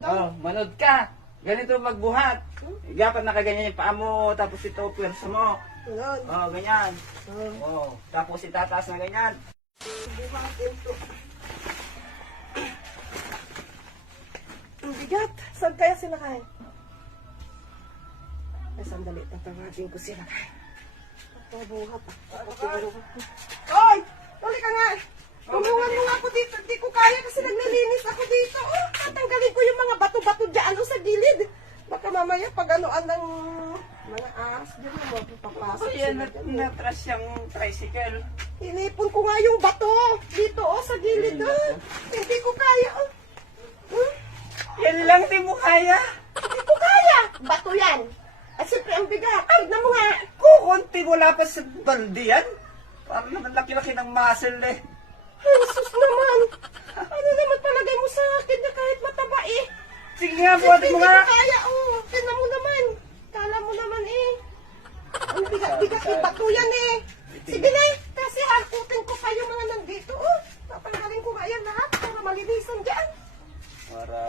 Oh, manood ka. Ganito magbuhat. Dapat nakaganyan yung paa mo, tapos ito, pwersa mo. Ganun. Oh, ganyan. Oh, tapos itataas na ganyan. Buhatin to. Ang bigat. Saan kaya sila kain? Ay, sandali. Tatawagin ko sila kain. Papabuhat ah. Hoy! Tuli ka nga! Tulungan mo nga ako dito. Hindi ko kaya kasi naglilinis ako dito. Oh, tatanggalin ko yung mga bato-bato dyan sa gilid. Baka mamaya pag anoan ng mga ahas dyan mo, papapasok Oh, yan, sila dyan. natras yung tricycle. Inipon ko nga yung bato. Dito oh, sa gilid oh. Hindi ko kaya oh. Yan lang, di mo kaya. Hindi ko kaya. Bato yan. At siyempre ang bigat. Tignan mo nga. Kukunti, wala pa sa balde yan. Parang naman laki-laki ng muscle eh. Ay, sus naman. Ano naman palagay mo sa akin na kahit mataba eh. Sige nga, buhatin mo Hindi nga. ko kaya oh. Tignan mo naman. Kala mo naman eh. Ang bigat-bigat yung bato yan eh. Sige na eh. Kasi hakutin ko pa yung mga nandito oh. Tatanggalin ko nga yan lahat para malinisan dyan. Para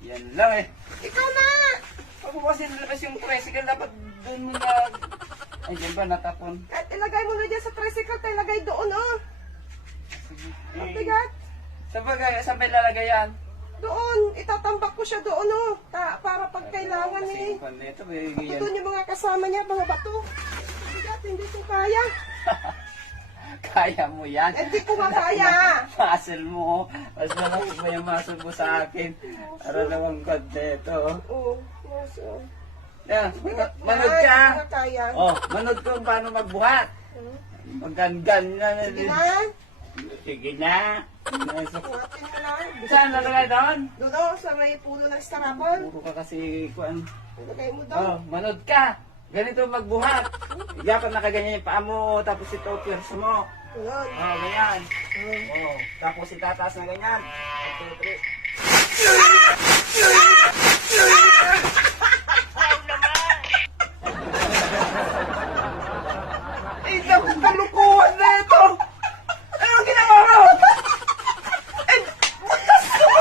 yan lang eh. Ikaw na. Pag mo kasi nilabas yung tricycle, dapat doon mo na... Ay, dyan ba natapon? At ilagay mo na dyan sa tricycle. Tayo ilagay doon oh. Ang Eh, bigat. saan ba ilalagay yan? Doon. Itatambak ko siya doon oh. Para pag kailangan eh. Kasi kung ito, eh, Ito yan. doon yung mga kasama niya, mga bato. Ang bigat. Hindi ko kaya. Kaya mo yan. Hindi ko makaya. Muscle mo. Mas malaki ba yung muscle mo sa akin? Para naman konti ito. Oo. Yes, oh. Yan, Bigat manood yan, ka. hindi ko kaya. Oh, manood ko kung paano magbuhat. Maggan-gan na. Sige na. Sige na. Buhatin mo na. Saan lalagay doon? Doon oh, sa may puno ng starapon. Puro ka kasi kuan. Ilagay mo doon. Oh, manood ka. Ganito magbuhat. Dapat nakaganyan yung paa mo, tapos ito, pwersa mo. Doon. Oh, ganyan. Oh, tapos itataas na ganyan. 1, 2, 3. Eh, naku, kalukuhan na ito! Anong ginawa mo? Eh, butas mo!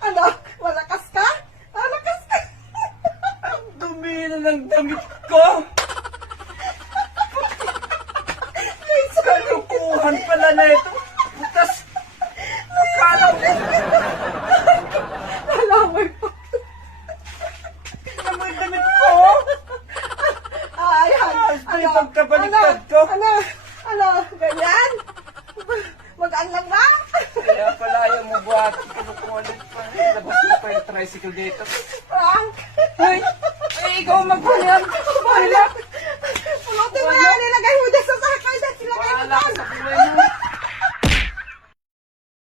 Ano? Malakas ka? Malakas ka? Ang dumi na ng damit ko! Kalukuhan pala na ito! Butas! Akala ko! Alamay pa. Tingnan mo yung damit ko! Ayan. Ay, pagkabaliktad ko. Ano? Ganyan? Magaan lang ba? Kaya pala yung mabuhat. Kalukuhan pa. Labas mo pa yung tricycle dito. Frank? Ay! Ay, ikaw magbuhat! Wala!